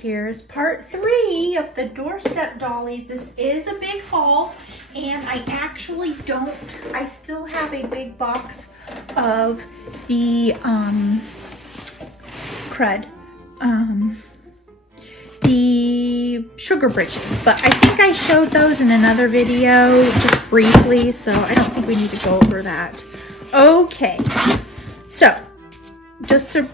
here's part 3 of the Doorstep Dollies. This is a big haul, and I actually I still have a big box of the the sugar britches, but I think I showed those in another video just briefly, so I don't think we need to go over that. Okay, so just to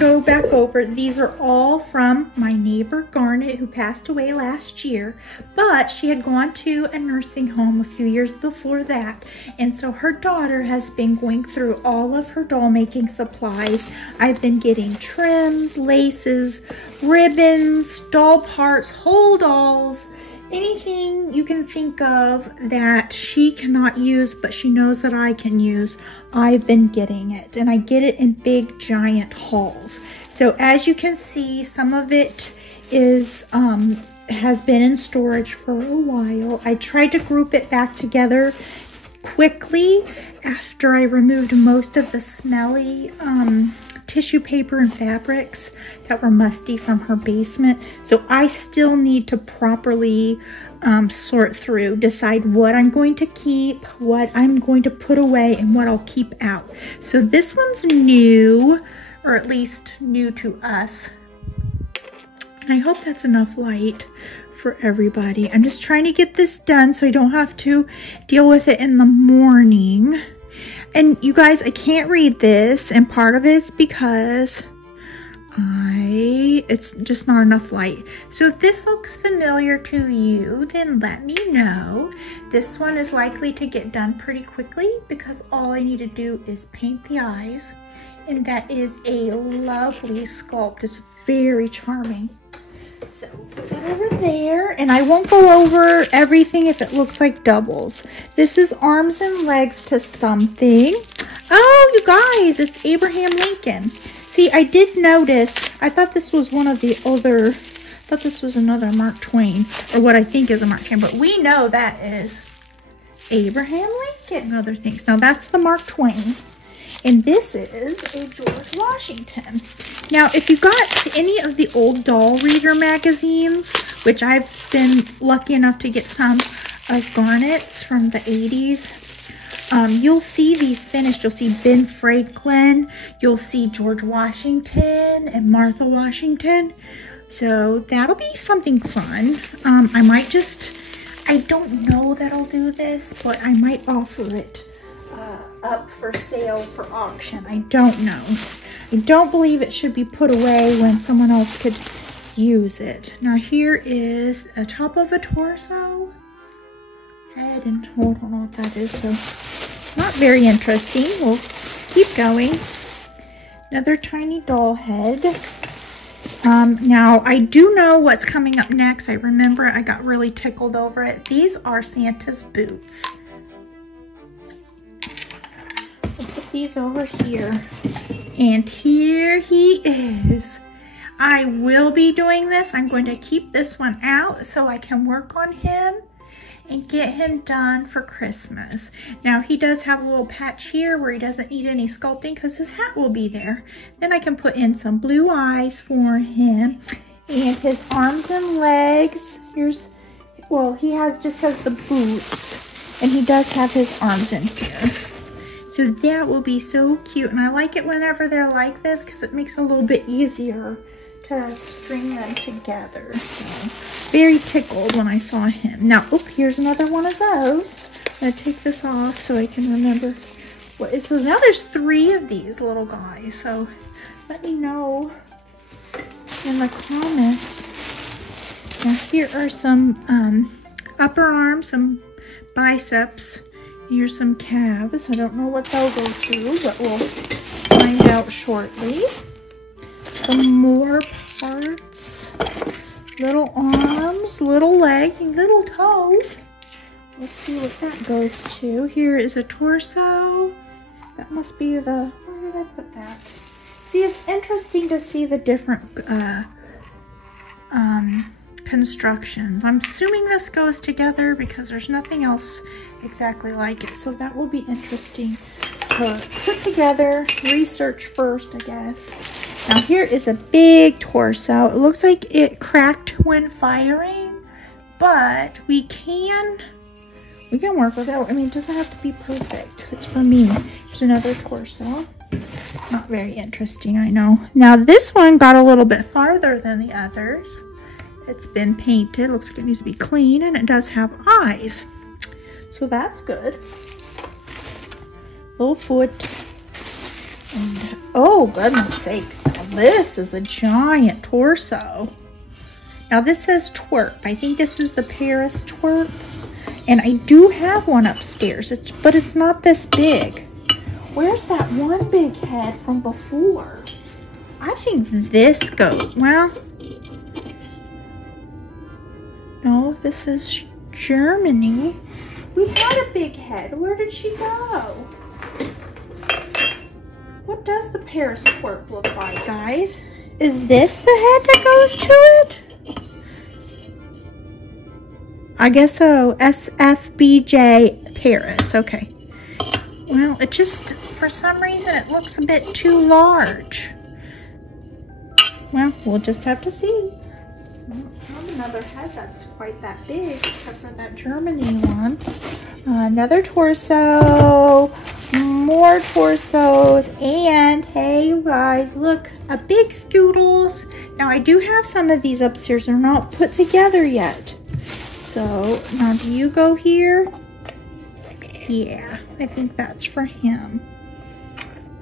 go back over, these are all from my neighbor Garnet, who passed away last year, but she had gone to a nursing home a few years before that, and so her daughter has been going through all of her doll making supplies. I've been getting trims, laces, ribbons, doll parts, whole dolls, anything you can think of that she cannot use but she knows that I can use. I've been getting it, and I get it in big giant hauls. So as you can see, some of it is has been in storage for a while. I tried to group it back together quickly after I removed most of the smelly tissue paper and fabrics that were musty from her basement. So I still need to properly sort through, decide what I'm going to keep, what I'm going to put away, and what I'll keep out. So this one's new, or at least new to us. And I hope that's enough light for everybody. I'm just trying to get this done so I don't have to deal with it in the morning. And you guys, I can't read this, and part of it's because it's just not enough light. So if this looks familiar to you, then let me know. This one is likely to get done pretty quickly because all I need to do is paint the eyes, and that is a lovely sculpt. It's very charming. So put that over there, and I won't go over everything if it looks like doubles. This is arms and legs to something. Oh, you guys, it's Abraham Lincoln. See, I did notice, I thought this was one of the other, I thought this was another Mark Twain, or what I think is a Mark Twain, but we know that is Abraham Lincoln and other things. Now that's the Mark Twain. And this is a George Washington. Now, if you got any of the old doll reader magazines, which I've been lucky enough to get some of Garnet's from the 80s, you'll see these finished. You'll see Ben Franklin, you'll see George Washington and Martha Washington. So that'll be something fun. I might I don't know that I'll do this, but I might offer it up for sale for auction. I don't know. I don't believe it should be put away when someone else could use it. Now here is a top of a torso, head, and I don't know what that is, so not very interesting. We'll keep going. Another tiny doll head. Now I do know what's coming up next. I remember I got really tickled over it. These are Santa's boots. These over here, and here he is. I will be doing this. I'm going to keep this one out so I can work on him and get him done for Christmas. Now he does have a little patch here where he doesn't need any sculpting because his hat will be there. Then I can put in some blue eyes for him, and his arms and legs. Well, he just has the boots, and he does have his arms in here. So that will be so cute, and I like it whenever they're like this because it makes it a little bit easier to string them together. So very tickled when I saw him. Now, here's another one of those. I'm gonna take this off so I can remember what is. So now there's 3 of these little guys. So let me know in the comments. Now here are some upper arms, some biceps. Here's some calves. I don't know what they'll go to, but we'll find out shortly. Some more parts. Little arms, little legs, and little toes. Let's see what that goes to. Here is a torso. That must be where did I put that? See, it's interesting to see the different constructions. I'm assuming this goes together because there's nothing else exactly like it. So that will be interesting to put together, research first, I guess. Now here is a big torso. It looks like it cracked when firing, but we can work with it. So, I mean, it doesn't have to be perfect. It's for me. Here's another torso. Not very interesting, I know. Now this one got a little bit farther than the others. It's been painted. Looks like it needs to be clean, and it does have eyes. So that's good. Little foot. And, oh, goodness sakes. Now this is a giant torso. Now this says Twirp. I think this is the Paris Twirp. And I do have one upstairs, but it's not this big. Where's that one big head from before? I think this goes, well, no, this is Germany. We had a big head. Where did she go? What does the Paris Twirp look like, guys? Is this the head that goes to it? I guess so. SFBJ Paris. Okay. Well, it just, for some reason, it looks a bit too large. Well, we'll just have to see. I don't have another head that's quite that big, except for that Germany one. Another torso. More torsos. And, hey, you guys, look, a big Scoodles. Now, I do have some of these upstairs. They're not put together yet. So, now do you go here? Yeah, I think that's for him.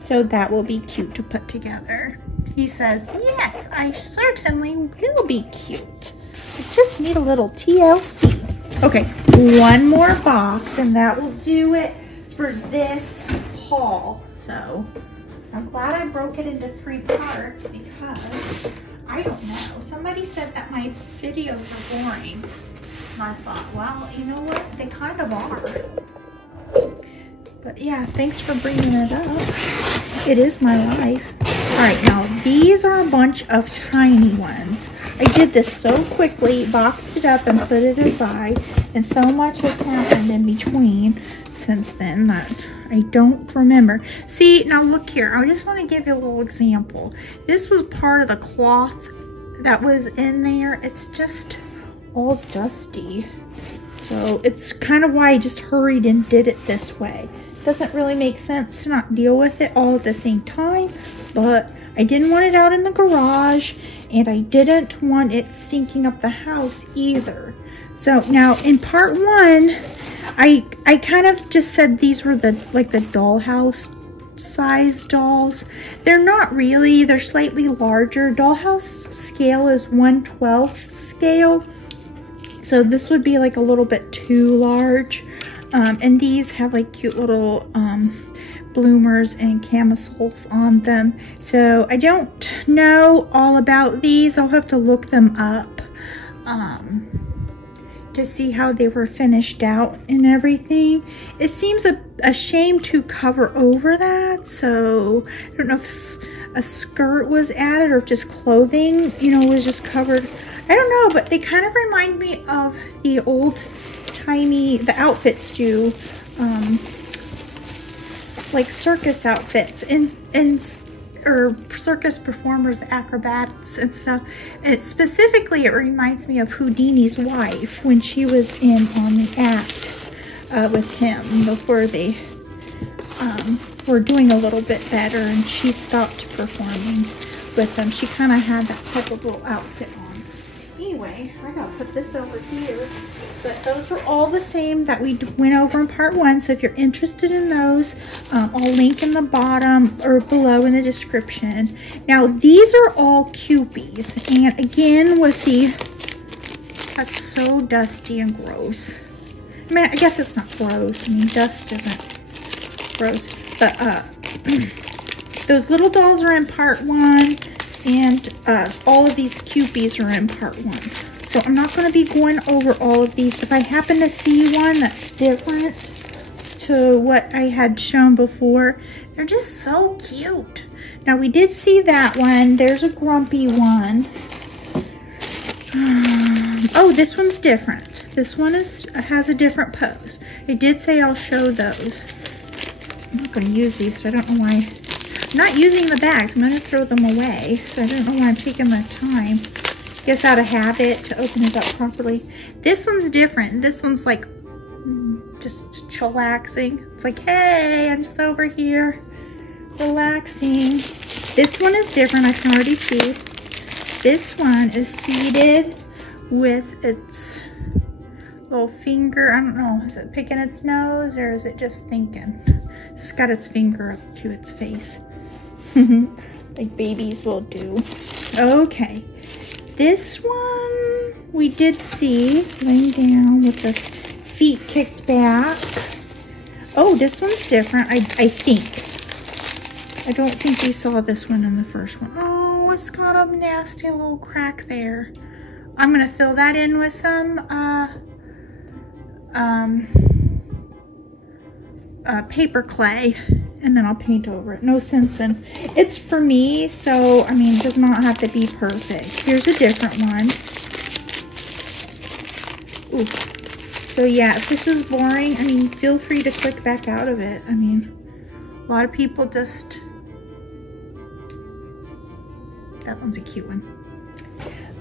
So that will be cute to put together. He says, yes, I certainly will be cute. I just need a little TLC. Okay, one more box and that will do it for this haul. So, I'm glad I broke it into 3 parts because, I don't know, somebody said that my videos are boring. I thought, well, you know what? They kind of are. But yeah, thanks for bringing it up. It is my life. All right, now these are a bunch of tiny ones. I did this so quickly, boxed it up and put it aside, and so much has happened in between since then that I don't remember. See, now look here. I just want to give you a little example. This was part of the cloth that was in there. It's just all dusty, so it's kind of why I just hurried and did it this way. Doesn't really make sense to not deal with it all at the same time, but I didn't want it out in the garage and I didn't want it stinking up the house either. So now in part 1, I kind of just said these were the dollhouse size dolls. They're not really, they're slightly larger. Dollhouse scale is 1/12 scale. So this would be like a little bit too large. And these have like cute little bloomers and camisoles on them. So I don't know all about these. I'll have to look them up to see how they were finished out and everything. It seems a shame to cover over that. So I don't know if a skirt was added or if just clothing, you know, was just covered. I don't know, but they kind of remind me of the old timey, the outfits do, like circus outfits or circus performers, the acrobats and stuff. And specifically, it reminds me of Houdini's wife when she was in on the act with him before they were doing a little bit better and she stopped performing with them. She kind of had that type of little outfit on. Anyway, I gotta put this over here. But those are all the same that we went over in part 1. So if you're interested in those, I'll link in the bottom or below in the description. Now these are all Kewpies. And again with the, that's so dusty and gross. I mean, I guess it's not gross. I mean, dust isn't gross. But those little dolls are in part 1. And all of these Kewpies are in part 1. So I'm not going to be going over all of these. If I happen to see one that's different to what I had shown before, they're just so cute. Now we did see that one. There's a grumpy one. Oh, this one's different. This one has a different pose. I did say I'll show those. I'm not going to use these, so I don't know why. I'm not using the bags. I'm going to throw them away. So I don't know why I'm taking the time. I guess out of habit to open it up properly. This one's different. This one's like just chillaxing. It's like, hey, I'm just over here relaxing. This one is different. I can already see. This one is seated with its little finger. I don't know. Is it picking its nose or is it just thinking? It's got its finger up to its face. Like babies will do. Okay. This one we did see laying down with the feet kicked back. Oh, this one's different, I think. I don't think we saw this one in the first one. Oh, it's got a nasty little crack there. I'm gonna fill that in with some paper clay, and then I'll paint over it. No sense in, it's for me, so I mean, it does not have to be perfect. Here's a different one. Ooh. So yeah, if this is boring, I mean, feel free to click back out of it. I mean, a lot of people just, that one's a cute one.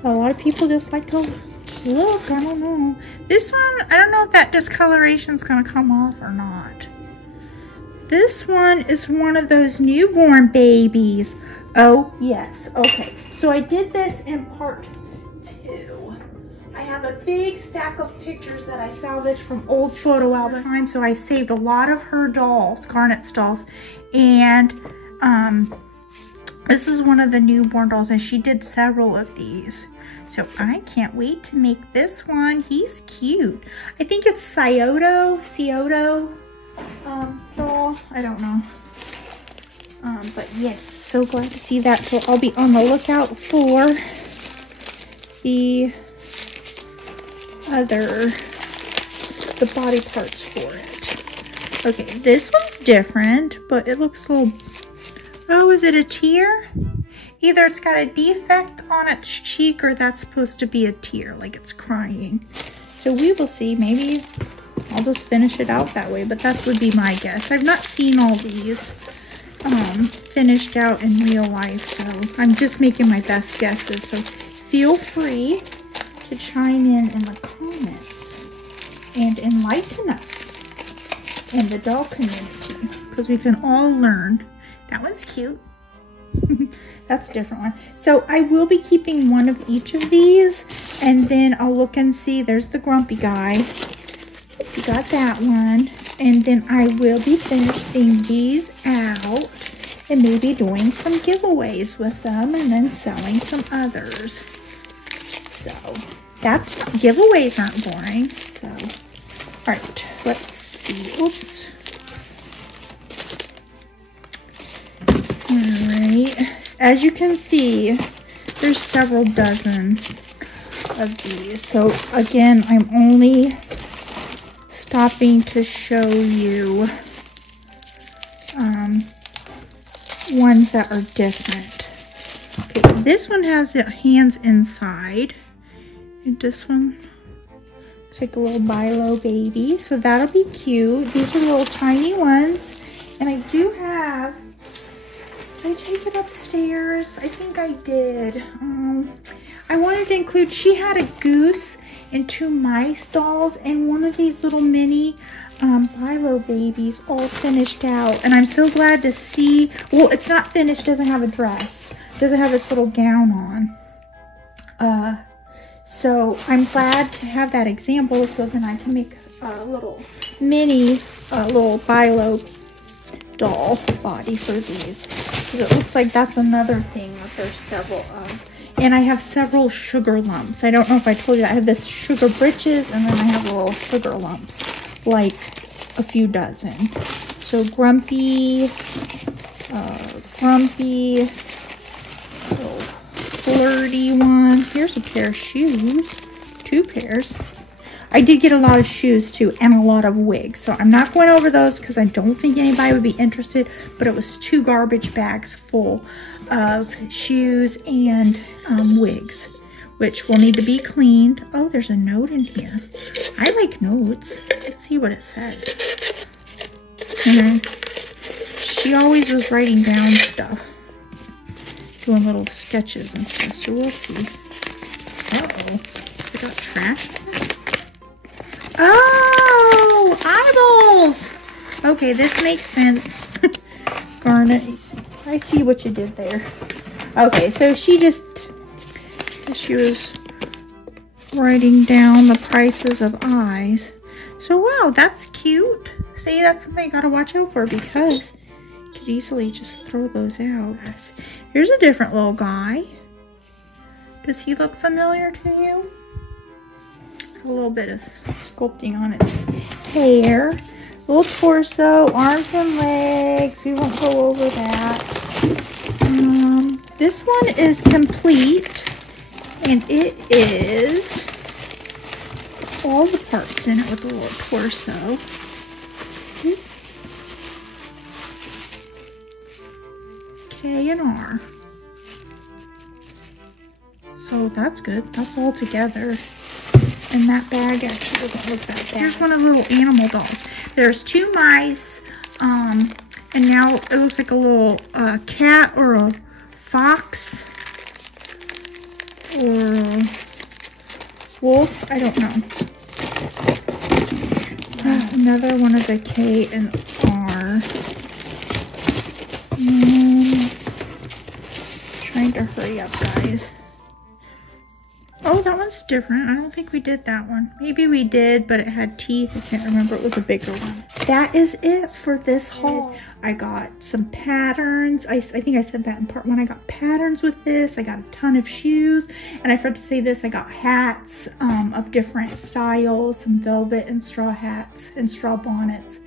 A lot of people just like to look, I don't know. This one, I don't know if that discoloration's gonna come off or not. This one is one of those newborn babies. Oh, yes, okay. So I did this in part 2. I have a big stack of pictures that I salvaged from old photo album. So I saved a lot of her dolls, Garnet's dolls, and this is one of the newborn dolls, and she did several of these. So I can't wait to make this one. He's cute. I think it's Scioto doll. I don't know. But yes, so glad to see that. So I'll be on the lookout for the body parts for it. Okay, this one's different, but it looks a little, oh, is it a tear? Either it's got a defect on its cheek or that's supposed to be a tear, like it's crying. So we will see. Maybe I'll just finish it out that way, but that would be my guess. I've not seen all these finished out in real life, so I'm just making my best guesses. So feel free to chime in the comments and enlighten us in the doll community, because we can all learn. That one's cute. That's a different one. So I will be keeping one of each of these, and then I'll look and see. There's the grumpy guy. You got that one. And then I will be finishing these out and maybe doing some giveaways with them and then selling some others. So that's, giveaways aren't boring. So, all right, let's see. Oops. Alright, as you can see, there's several dozen of these. So again, I'm only stopping to show you ones that are different. Okay, this one has the hands inside. And this one looks like a little Bilo baby. So that'll be cute. These are little tiny ones. And I do have, did I take it upstairs? I think I did. I wanted to include, she had a goose and 2 mice dolls and one of these little mini Bilo babies all finished out. And I'm so glad to see, well, it's not finished, doesn't have a dress, doesn't have its little gown on. So I'm glad to have that example, so then I can make a little mini little Bilo doll body for these. Because it looks like that's another thing that there's several of. And I have several sugar lumps. I don't know if I told you that. I have this sugar britches, and then I have little sugar lumps, like a few dozen. So grumpy, little flirty one. Here's a pair of shoes, 2 pairs. I did get a lot of shoes too, and a lot of wigs. So I'm not going over those because I don't think anybody would be interested, but it was 2 garbage bags full of shoes and wigs, which will need to be cleaned. Oh, there's a note in here. I like notes. Let's see what it says. He always was writing down stuff, doing little sketches and stuff, so we'll see. Uh-oh, I got trash in it? Oh, eyeballs! Okay, this makes sense. Garnet, I see what you did there. Okay, so she was writing down the prices of eyes. So wow, that's cute. See, that's something you gotta watch out for because you could easily just throw those out. Here's a different little guy. Does he look familiar to you? A little bit of sculpting on its hair. Little torso, arms and legs. We won't go over that. This one is complete, and it is all the parts in it with a little torso. K and R. So that's good. That's all together. And that bag actually doesn't look that bad. Here's one of the little animal dolls. There's 2 mice, and now it looks like a little cat or a fox or a wolf. I don't know. Another one of the K and R. Trying to hurry up, guys. Oh, that one's different. I don't think we did that one. Maybe we did, but it had teeth. I can't remember. It was a bigger one. That is it for this haul. I got some patterns. I think I said that in part 1. I got patterns with this. I got a ton of shoes. And I forgot to say this. I got hats of different styles. Some velvet and straw hats and straw bonnets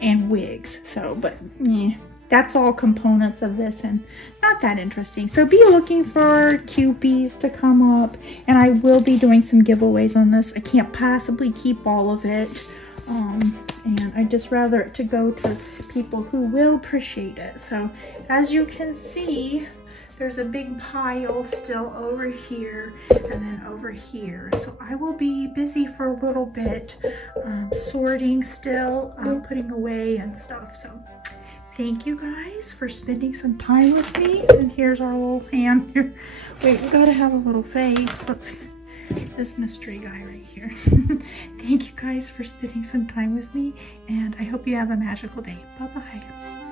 and wigs. So, but yeah. That's all components of this and not that interesting. So be looking for Kewpies to come up, and I will be doing some giveaways on this. I can't possibly keep all of it, and I'd just rather it to go to people who will appreciate it. So as you can see, there's a big pile still over here and then over here. So I will be busy for a little bit, sorting still, putting away and stuff. So thank you guys for spending some time with me. And here's our little hand here. Wait, we gotta have a little face. Let's, this mystery guy right here. Thank you guys for spending some time with me, and I hope you have a magical day. Bye-bye.